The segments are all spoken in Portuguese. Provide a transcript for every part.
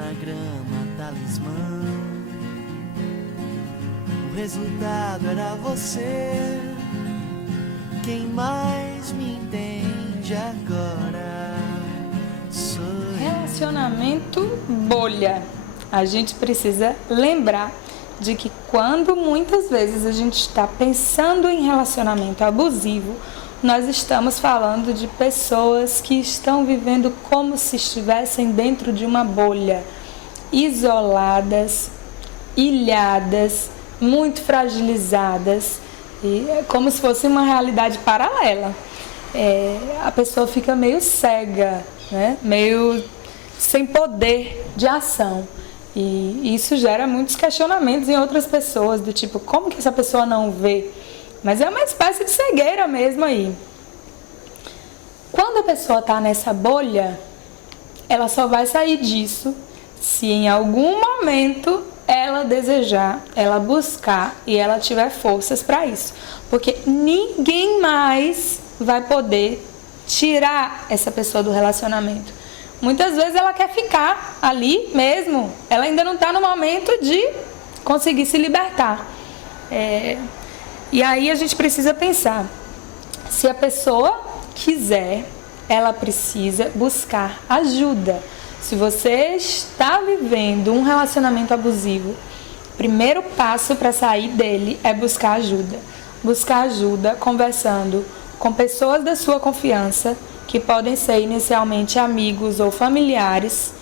anagrama, talismã. O resultado era você. Quem mais me entende agora sou eu. Relacionamento bolha. A gente precisa lembrar de que quando muitas vezes a gente está pensando em relacionamento abusivo, nós estamos falando de pessoas que estão vivendo como se estivessem dentro de uma bolha, isoladas, ilhadas, muito fragilizadas, e é como se fosse uma realidade paralela. A pessoa fica meio cega, né? Meio sem poder de ação. E isso gera muitos questionamentos em outras pessoas, do tipo, como que essa pessoa não vê? Mas é uma espécie de cegueira mesmo aí. Quando a pessoa está nessa bolha, ela só vai sair disso se em algum momento ela desejar, ela buscar e ela tiver forças para isso. Porque ninguém mais vai poder tirar essa pessoa do relacionamento. Muitas vezes ela quer ficar ali mesmo, ela ainda não está no momento de conseguir se libertar. E aí a gente precisa pensar, se a pessoa quiser, ela precisa buscar ajuda. Se você está vivendo um relacionamento abusivo, o primeiro passo para sair dele é buscar ajuda. Buscar ajuda conversando com pessoas da sua confiança, que podem ser inicialmente amigos ou familiares,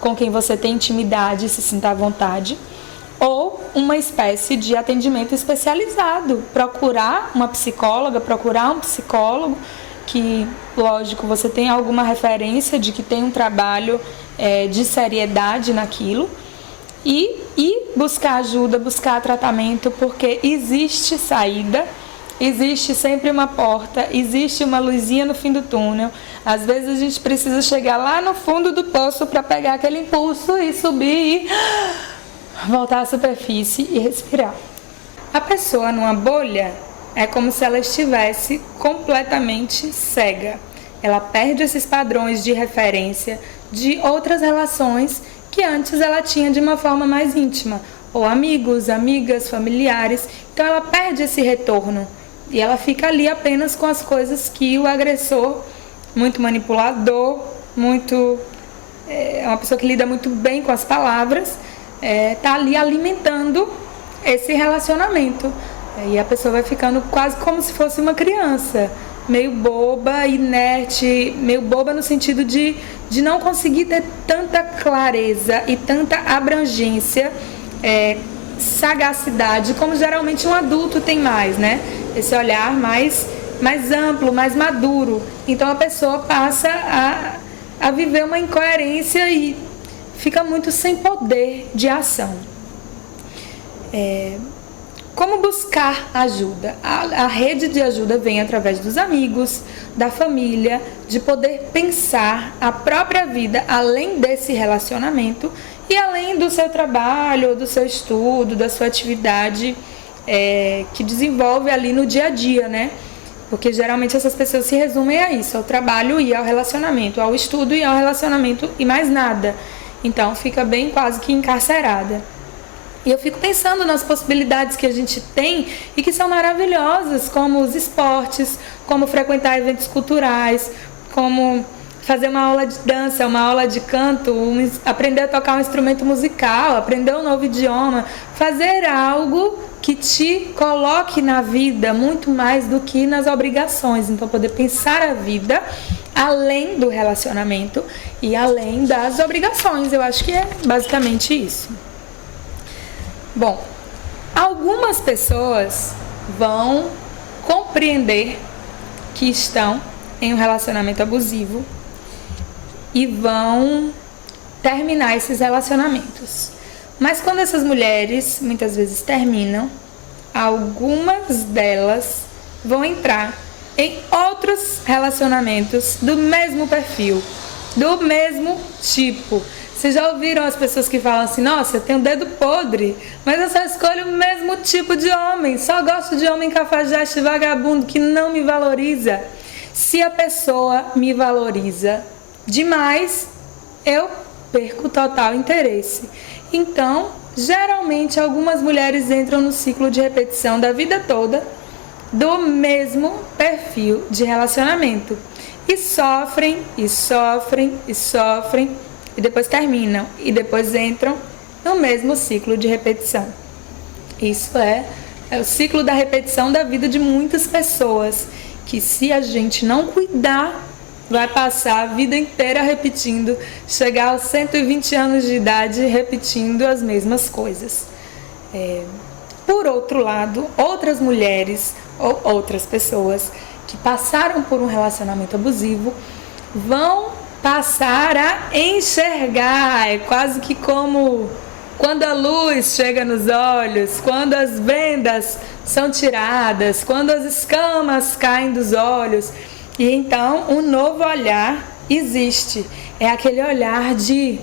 com quem você tem intimidade e se sinta à vontade, ou uma espécie de atendimento especializado. Procurar uma psicóloga, procurar um psicólogo, que, lógico, você tem alguma referência de que tem um trabalho de seriedade naquilo, e buscar ajuda, buscar tratamento, porque existe saída. Existe sempre uma porta, existe uma luzinha no fim do túnel. Às vezes a gente precisa chegar lá no fundo do poço para pegar aquele impulso e subir e voltar à superfície e respirar. A pessoa numa bolha é como se ela estivesse completamente cega. Ela perde esses padrões de referência de outras relações que antes ela tinha de uma forma mais íntima, ou amigos, amigas, familiares. Então ela perde esse retorno. E ela fica ali apenas com as coisas que o agressor, muito manipulador, é uma pessoa que lida muito bem com as palavras, está ali alimentando esse relacionamento. E a pessoa vai ficando quase como se fosse uma criança, meio boba, inerte, meio boba no sentido de não conseguir ter tanta clareza e tanta abrangência, sagacidade, como geralmente um adulto tem mais, né? Esse olhar mais amplo, mais maduro. Então a pessoa passa a viver uma incoerência e fica muito sem poder de ação. Como buscar ajuda? A rede de ajuda vem através dos amigos, da família, de poder pensar a própria vida além desse relacionamento e além do seu trabalho, do seu estudo, da sua atividade que desenvolve ali no dia a dia, né? Porque geralmente essas pessoas se resumem a isso, ao trabalho e ao relacionamento, ao estudo e ao relacionamento e mais nada. Então fica bem quase que encarcerada. E eu fico pensando nas possibilidades que a gente tem e que são maravilhosas, como os esportes, como frequentar eventos culturais, como fazer uma aula de dança, uma aula de canto, aprender a tocar um instrumento musical, aprender um novo idioma, fazer algo que te coloque na vida muito mais do que nas obrigações. Então, poder pensar a vida além do relacionamento e além das obrigações. Eu acho que é basicamente isso. Bom, algumas pessoas vão compreender que estão em um relacionamento abusivo e vão terminar esses relacionamentos. Mas quando essas mulheres muitas vezes terminam, algumas delas vão entrar em outros relacionamentos do mesmo perfil, do mesmo tipo. Vocês já ouviram as pessoas que falam assim: nossa, eu tenho dedo podre, mas eu só escolho o mesmo tipo de homem, só gosto de homem cafajeste vagabundo que não me valoriza. Se a pessoa me valoriza demais, eu perco total interesse. Então, geralmente algumas mulheres entram no ciclo de repetição da vida toda do mesmo perfil de relacionamento e sofrem, e sofrem, e sofrem, e depois terminam, e depois entram no mesmo ciclo de repetição. Isso é o ciclo da repetição da vida de muitas pessoas, que se a gente não cuidar, vai passar a vida inteira repetindo, chegar aos 120 anos de idade repetindo as mesmas coisas. Por outro lado, outras mulheres ou outras pessoas que passaram por um relacionamento abusivo vão passar a enxergar. É quase que como quando a luz chega nos olhos, quando as vendas são tiradas, quando as escamas caem dos olhos. E então um novo olhar existe. É aquele olhar de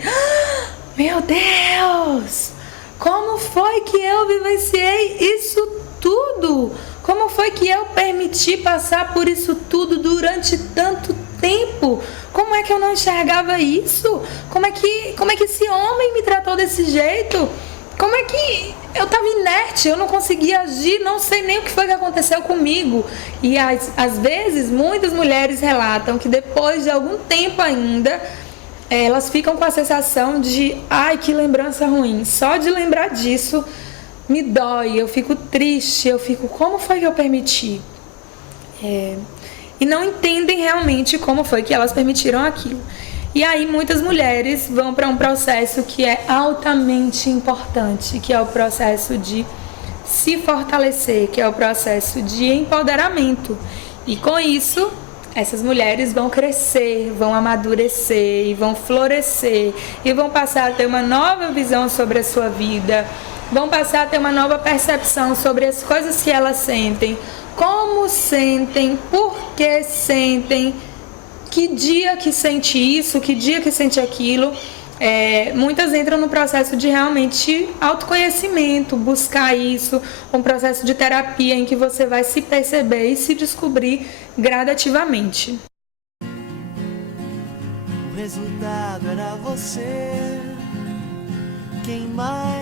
meu Deus, como foi que eu vivenciei isso tudo? Como foi que eu permiti passar por isso tudo durante tanto tempo? Como é que eu não enxergava isso? Como é que esse homem me tratou desse jeito? Como é que eu estava inerte, eu não conseguia agir, não sei nem o que foi que aconteceu comigo. E às vezes muitas mulheres relatam que depois de algum tempo ainda, elas ficam com a sensação de ai, que lembrança ruim. Só de lembrar disso me dói, eu fico triste, eu fico, como foi que eu permiti? E não entendem realmente como foi que elas permitiram aquilo. E aí muitas mulheres vão para um processo que é altamente importante, que é o processo de se fortalecer, que é o processo de empoderamento. E com isso, essas mulheres vão crescer, vão amadurecer e vão florescer e vão passar a ter uma nova visão sobre a sua vida, vão passar a ter uma nova percepção sobre as coisas que elas sentem, como sentem, por que sentem, que dia que sente isso, que dia que sente aquilo. Muitas entram no processo de realmente autoconhecimento, buscar isso, um processo de terapia em que você vai se perceber e se descobrir gradativamente. O resultado era você, quem mais